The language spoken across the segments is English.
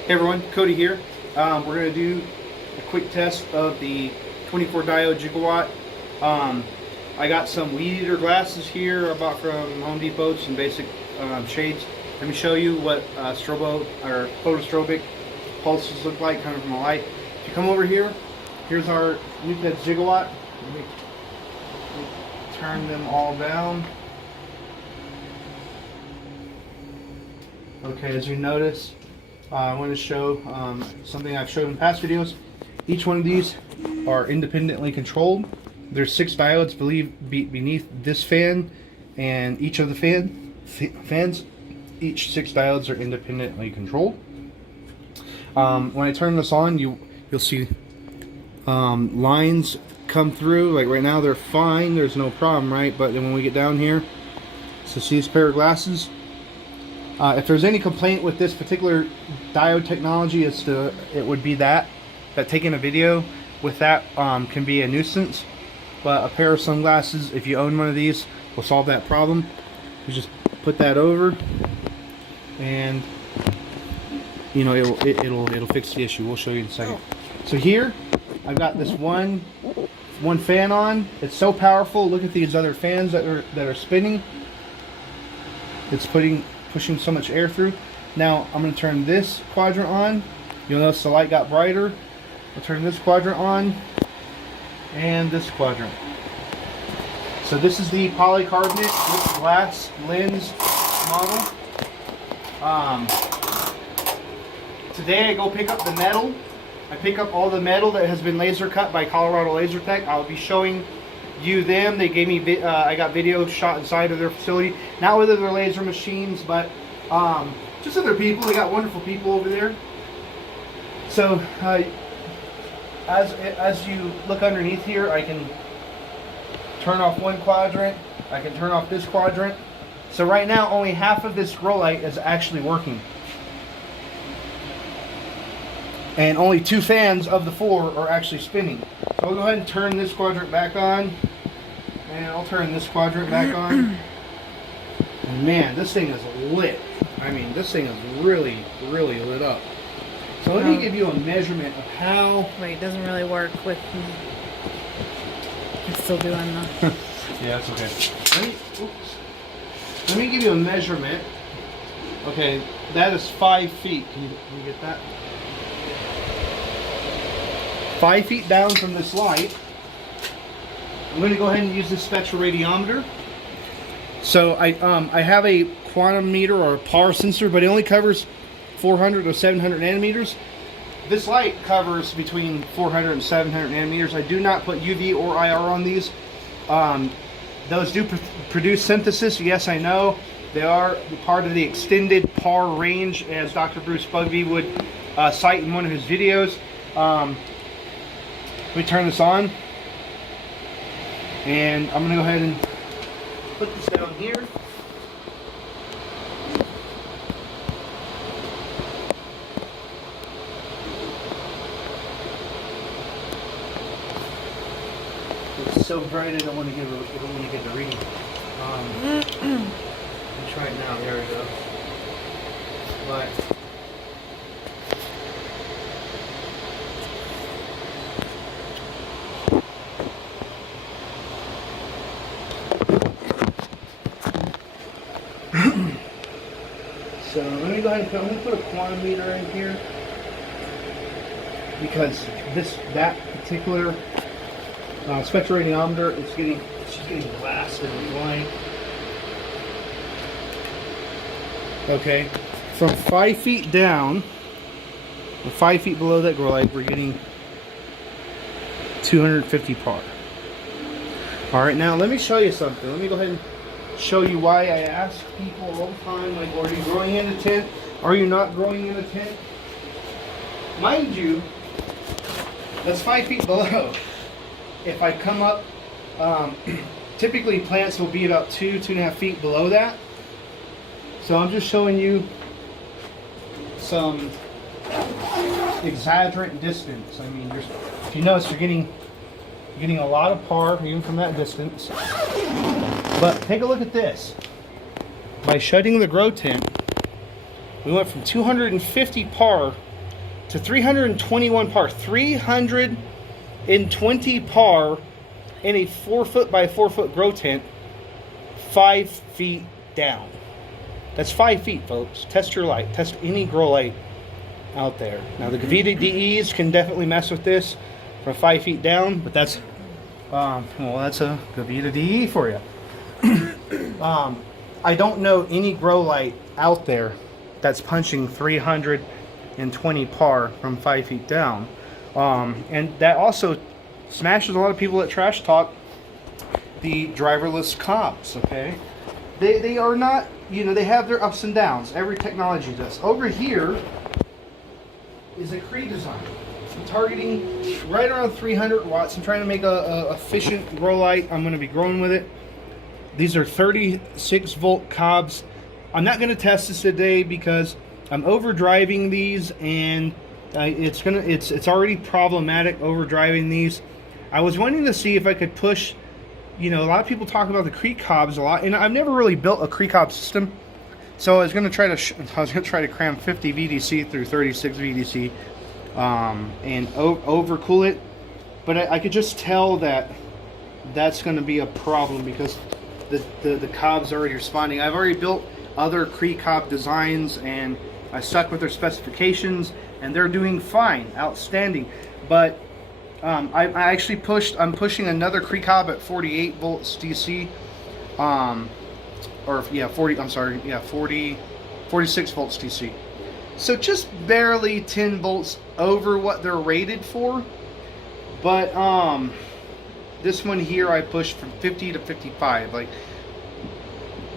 Hey everyone, Cody here. We're going to do a quick test of the 24 diode Jigga Watt. I got some weed eater glasses here I bought from Home Depot, some basic shades. Let me show you what strobo or photostrobic pulses look like coming from a light. If you come over here, here's our Jigga Watt. Let me turn them all down. Okay, as you notice, I want to show something I've showed in past videos. Each one of these are independently controlled. There's 6 diodes beneath this fan, and each of the fans, each 6 diodes are independently controlled. When I turn this on, you'll see lines come through. Like right now, they're fine. There's no problem, right? But then when we get down here, so see this pair of glasses. If there's any complaint with this particular diode technology, it would be that taking a video with that can be a nuisance. But a pair of sunglasses, if you own one of these, will solve that problem. You just put that over, and you know it'll fix the issue. We'll show you in a second. So here, I've got this one fan on. It's so powerful. Look at these other fans that are spinning. It's pushing so much air through. Now I'm going to turn this quadrant on. You'll notice the light got brighter. I'll turn this quadrant on and this quadrant. So this is the polycarbonate with glass lens model. Today I go pick up the metal. I pick up all the metal that has been laser cut by Colorado Laser Tech. I'll be showing you them. They gave me I got video shot inside of their facility, not with their laser machines, but just other people. They got wonderful people over there. So as you look underneath here, I can turn off one quadrant, I can turn off this quadrant. So right now only half of this grow light is actually working, and only 2 fans of the 4 are actually spinning. So I'll go ahead and turn this quadrant back on, and I'll turn this quadrant back on. And man, this thing is lit. I mean, this thing is really, really lit up. So let me give you a measurement of how... Wait, it doesn't really work with... It's still doing the... Yeah, that's okay. Let me give you a measurement. Okay, that is 5 feet. Can you get that? 5 feet down from this light. I'm going to go ahead and use this spectroradiometer. So I have a quantum meter or a power sensor, but it only covers 400 or 700 nanometers. This light covers between 400 and 700 nanometers. I do not put UV or IR on these. Those do produce synthesis. Yes, I know. They are part of the extended PAR range, as Dr. Bruce Bugby would cite in one of his videos. Let me turn this on, and I'm going to go ahead and put this down here. It's so bright I don't want to get the reading. Let me try it now. There we go. But so let me go ahead and I'm going to put a quantum meter in here, because that particular spectroradiometer is getting blasted with light. Okay, from 5 feet down, or 5 feet below that grow light, we're getting 250 PAR. All right, now let me show you something. Let me go ahead and show you why I ask people all the time, like, are you growing in a tent? Are you not growing in a tent? Mind you, that's 5 feet below. If I come up, typically plants will be about 2.5 feet below that. So I'm just showing you some exaggerant distance. I mean, if you notice, you're getting a lot of PAR even from that distance. But take a look at this. By shutting the grow tent, We went from 250 par to 321 par. 320 par in a 4 foot by 4 foot grow tent, 5 feet down. That's 5 feet, folks. Test your light. Test any grow light out there. Now the Gavita DEs can definitely mess with this from 5 feet down, but that's well, that's a Gavita DE for you. I don't know any grow light out there that's punching 320 par from 5 feet down, and that also smashes a lot of people that trash talk the driverless cobs. Okay, they are not, you know, they have their ups and downs. Every technology does. Over here is a Cree design. I'm targeting right around 300 watts. I'm trying to make a efficient grow light. I'm going to be growing with it. These are 36 volt cobs. I'm not going to test this today because I'm overdriving these, and it's already problematic overdriving these. I was wanting to see if I could push, you know, a lot of people talk about the Cree cobs a lot, and I've never really built a Cree cob system. So I was going to try to cram 50 VDC through 36 VDC and overcool it, but I could just tell that that's going to be a problem because the cob's already responding. I've already built other Cree cob designs and I stuck with their specifications, and they're doing fine, outstanding. But I'm pushing another Cree cob at 48 volts DC. 46 volts DC. So just barely 10 volts over what they're rated for. But this one here I pushed from 50 to 55. Like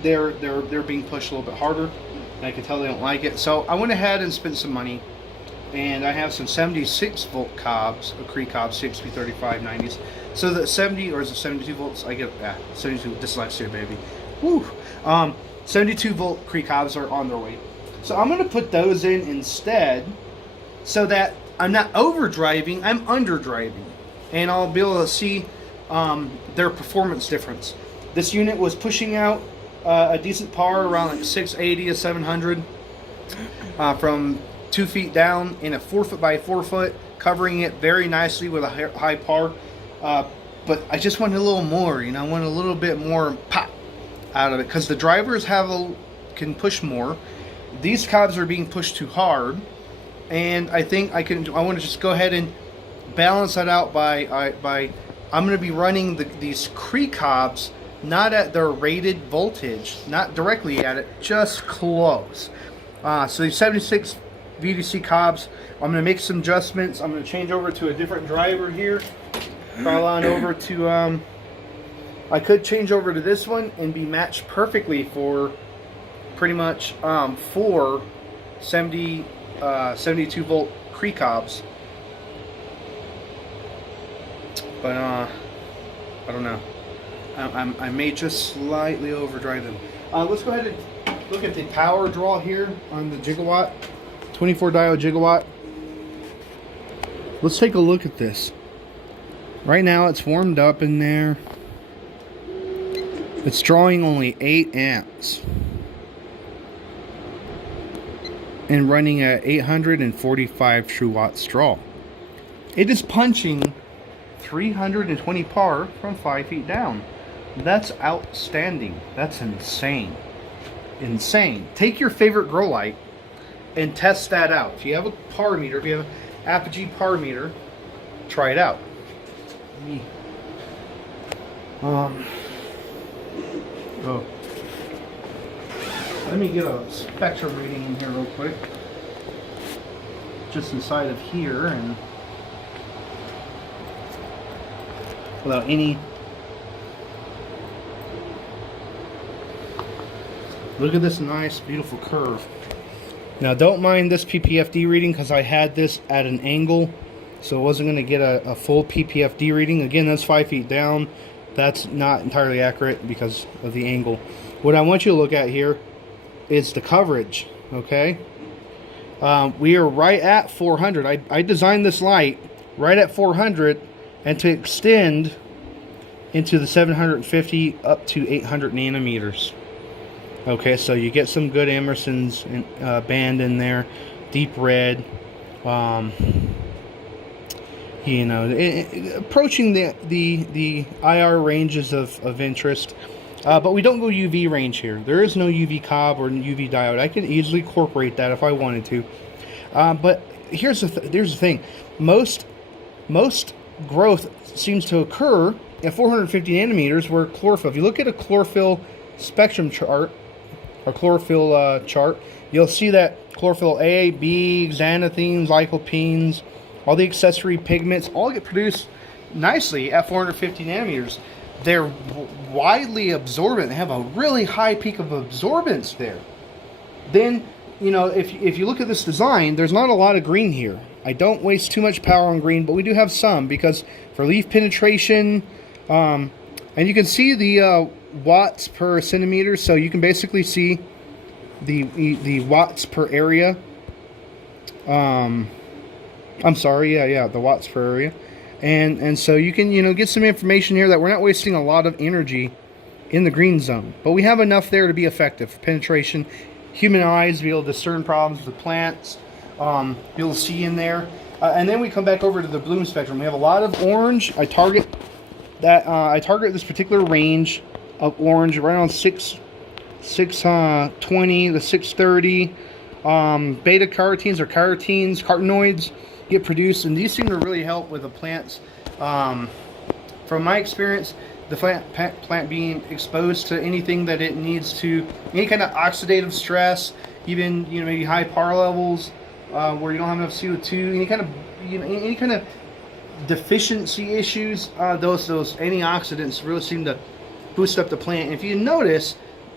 they're being pushed a little bit harder. And I can tell they don't like it. So I went ahead and spent some money. And I have some 76 volt cobs, a Cree cob 6P35 90s. So the 70, or is it 72 volts? I get 72 dyslexia, baby. Woo! 72 volt Cree cobs are on their way. So I'm going to put those in instead so that I'm not overdriving, I'm underdriving. And I'll be able to see their performance difference. This unit was pushing out a decent par around like 680 to 700 from 2 feet down in a 4 foot by 4 foot, covering it very nicely with a high par. But I just wanted a little more, you know, I wanted a little bit more pop out of it because the drivers can push more. These cobs are being pushed too hard, and I think I want to just go ahead and balance that out by I'm going to be running these Cree cobs not at their rated voltage, not directly at it, just close. So these 76 VDC cobs, I'm going to make some adjustments. I'm going to change over to a different driver here. Try on over to I could change over to this one and be matched perfectly for pretty much 4 72 volt Cree cobs. But I don't know. I may just slightly overdrive them. Let's go ahead and look at the power draw here on the Jigga Watt, 24 diode Jigga Watt. Let's take a look at this. Right now it's warmed up in there. It's drawing only 8 amps and running at 845 true watts draw. It is punching 320 par from 5 feet down. That's outstanding. That's insane. Insane. Take your favorite grow light and test that out. If you have a par meter, if you have an Apogee par meter, try it out. Let me get a spectrum reading in here real quick. Just inside of here, and without any. Look at this nice, beautiful curve. Now, don't mind this PPFD reading because I had this at an angle, so I wasn't going to get a full PPFD reading. Again, that's 5 feet down. That's not entirely accurate because of the angle. What I want you to look at here is the coverage, okay? We are right at 400. I designed this light right at 400 and to extend into the 750 up to 800 nanometers. Okay, so you get some good Emerson's band in there, deep red. You know, approaching the IR ranges of interest, but we don't go UV range here. There is no UV cob or UV diode. I could easily incorporate that if I wanted to, but here's the thing: most growth seems to occur at 450 nanometers, where chlorophyll. If you look at a chlorophyll spectrum chart or chlorophyll chart, you'll see that chlorophyll A, B, xanthines, lycopenes, all the accessory pigments, all get produced nicely at 450 nanometers. They're widely absorbent. They have a really high peak of absorbance there. Then, you know, if you look at this design, there's not a lot of green here. I don't waste too much power on green, but we do have some, because for leaf penetration, and you can see the watts per centimeter, so you can basically see the watts per area. I'm sorry, yeah, the watts per area. And so you can, you know, get some information here that we're not wasting a lot of energy in the green zone. But we have enough there to be effective for penetration. Human eyes be able to discern problems with plants, be able to see in there. And then we come back over to the bloom spectrum. We have a lot of orange. I target this particular range of orange around 620 to 630. Beta carotenes or carotenoids get produced, and these seem to really help with the plants. From my experience, the plant being exposed to anything that it needs to, any kind of oxidative stress, even, you know, maybe high par levels, where you don't have enough CO2, any kind of, you know, any kind of deficiency issues, those antioxidants really seem to boost up the plant. And if you notice,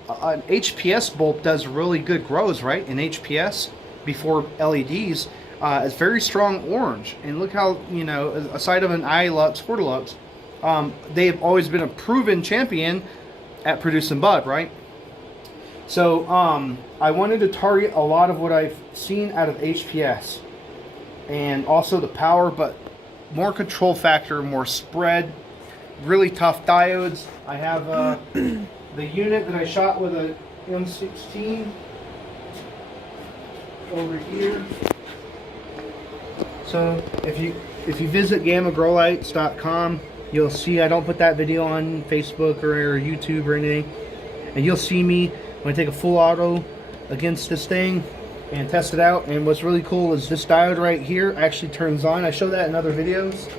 an HPS bulb does really good grows, right? In HPS before LEDs, it's very strong orange. And look how, you know, aside of an iLux, Hortilux, they've always been a proven champion at producing bud, right? So I wanted to target a lot of what I've seen out of HPS, and also the power, but more control factor, more spread, really tough diodes. I have the unit that I shot with a M16 over here. So if you visit gammagrowlights.com, you'll see I don't put that video on Facebook or YouTube or anything, and you'll see me when I take a full auto against this thing and test it out. And what's really cool is this diode right here actually turns on. I show that in other videos.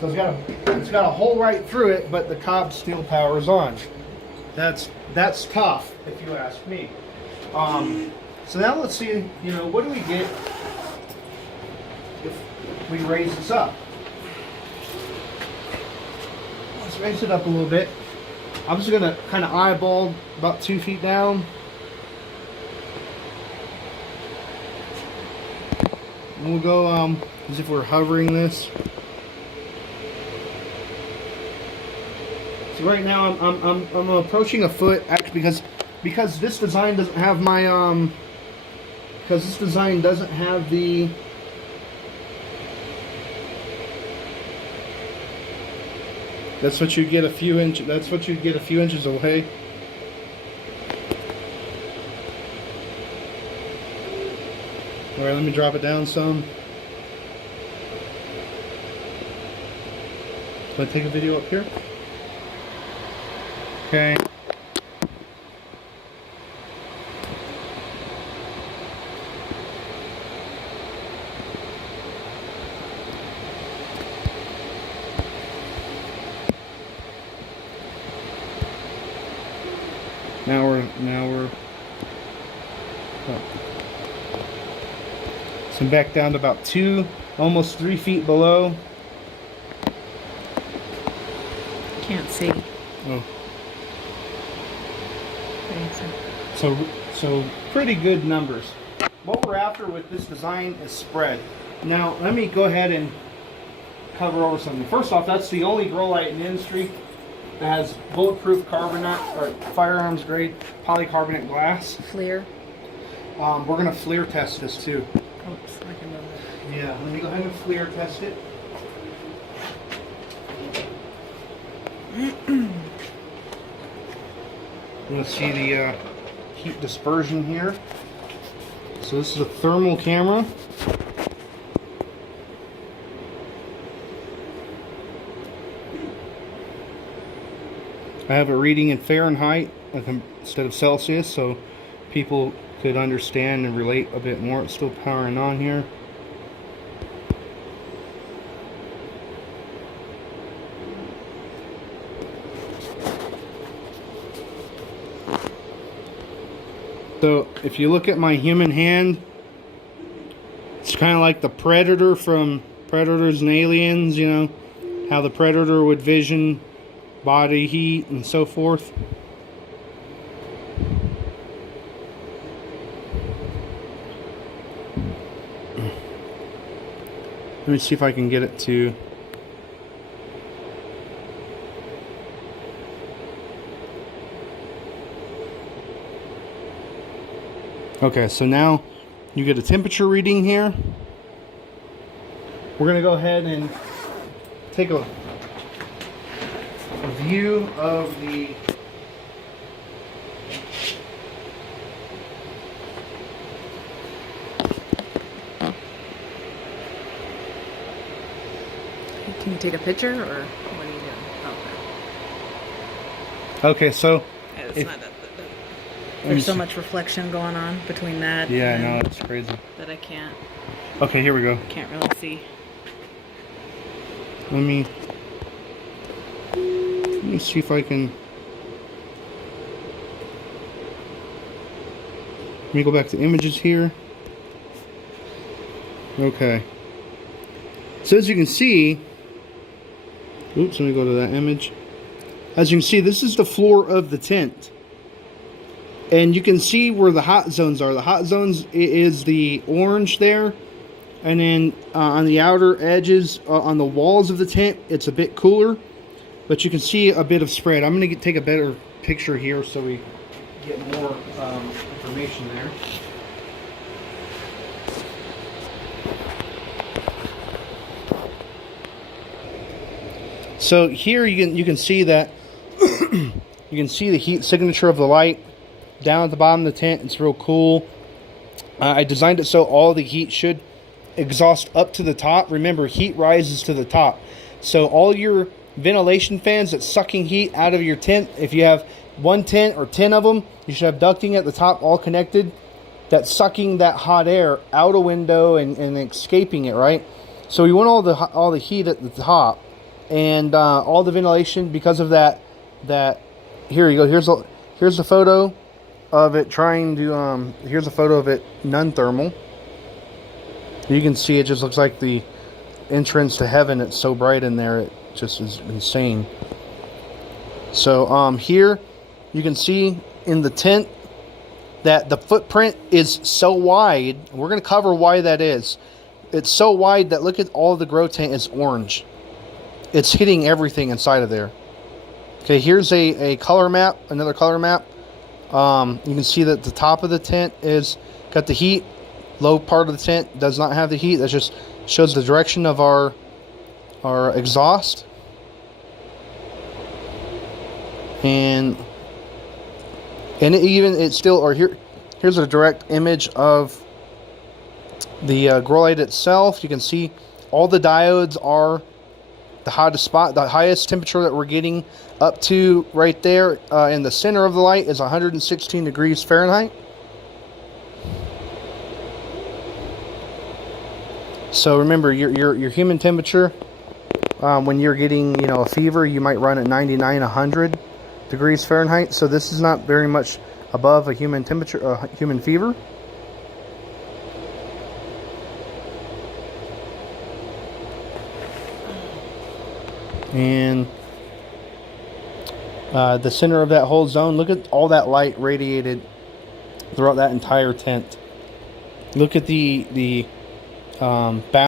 So it's got a hole right through it, but the cob still powers on. That's tough, if you ask me. So now let's see, you know, what do we get if we raise this up? Let's raise it up a little bit. I'm just gonna kind of eyeball about 2 feet down. And we'll go as if we're hovering this. So right now I'm approaching a foot, actually, because this design doesn't have my because this design doesn't have the that's what you get a few inches. That's what you get a few inches away. All right, let me drop it down some. Can I take a video up here? Okay. Now we're oh. So I'm back down to about almost 3 feet below. Can't see. Oh. So pretty good numbers. What we're after with this design is spread. Now let me go ahead and cover over something. First off, that's the only grow light in the industry that has bulletproof carbonate or firearms grade polycarbonate glass. FLIR. We're gonna FLIR test this too. Oops, I can move it. Yeah, let me go ahead and FLIR test it. You'll see the heat dispersion here. So this is a thermal camera. I have a reading in Fahrenheit instead of Celsius, so people could understand and relate a bit more. It's still powering on here. So if you look at my human hand, it's kind of like the Predator from Predators and Aliens, you know, how the Predator would vision body heat and so forth. Let me see if I can get it to... Okay, so now you get a temperature reading here. We're going to go ahead and take a view of the Can you take a picture, or what are you doing? Okay, so It's if, not that. There's so much reflection going on between that. Yeah, I and know, it's crazy. that I can't Okay, here we go. really see. Let me see if I can. Let me go back to images here. Okay. So as you can see, oops, let me go to that image. As you can see, this is the floor of the tent. And you can see where the hot zones are. The hot zones is the orange there. And then on the outer edges, on the walls of the tent, it's a bit cooler. But you can see a bit of spread. I'm going to take a better picture here so we get more information there. So here you can see that you can see the heat signature of the light down at the bottom of the tent. It's real cool. I designed it so all the heat should exhaust up to the top. Remember, heat rises to the top. So all your ventilation fans that's sucking heat out of your tent, if you have one tent or 10 of them, you should have ducting at the top all connected. That's sucking that hot air out a window and escaping it, right? So you want all the heat at the top and all the ventilation because of that. Here you go. Here's a photo of it trying to here's a photo of it non-thermal. You can see it just looks like the entrance to heaven. It's so bright in there, it just is insane. So here you can see in the tent that the footprint is so wide. We're going to cover why that is. It's so wide that look at all the grow tent is orange. It's hitting everything inside of there. Okay, here's a color map, another color map. You can see that the top of the tent is got the heat. Low part of the tent does not have the heat. That just shows the direction of our exhaust. And it's still, or here's a direct image of the grow light itself. You can see all the diodes are the hottest spot. The highest temperature that we're getting up to right there in the center of the light is 116 degrees Fahrenheit. So remember, your human temperature when you're getting a fever, you might run at 99, 100 degrees Fahrenheit. So this is not very much above a human temperature, human fever. And the center of that whole zone, look at all that light radiated throughout that entire tent. Look at the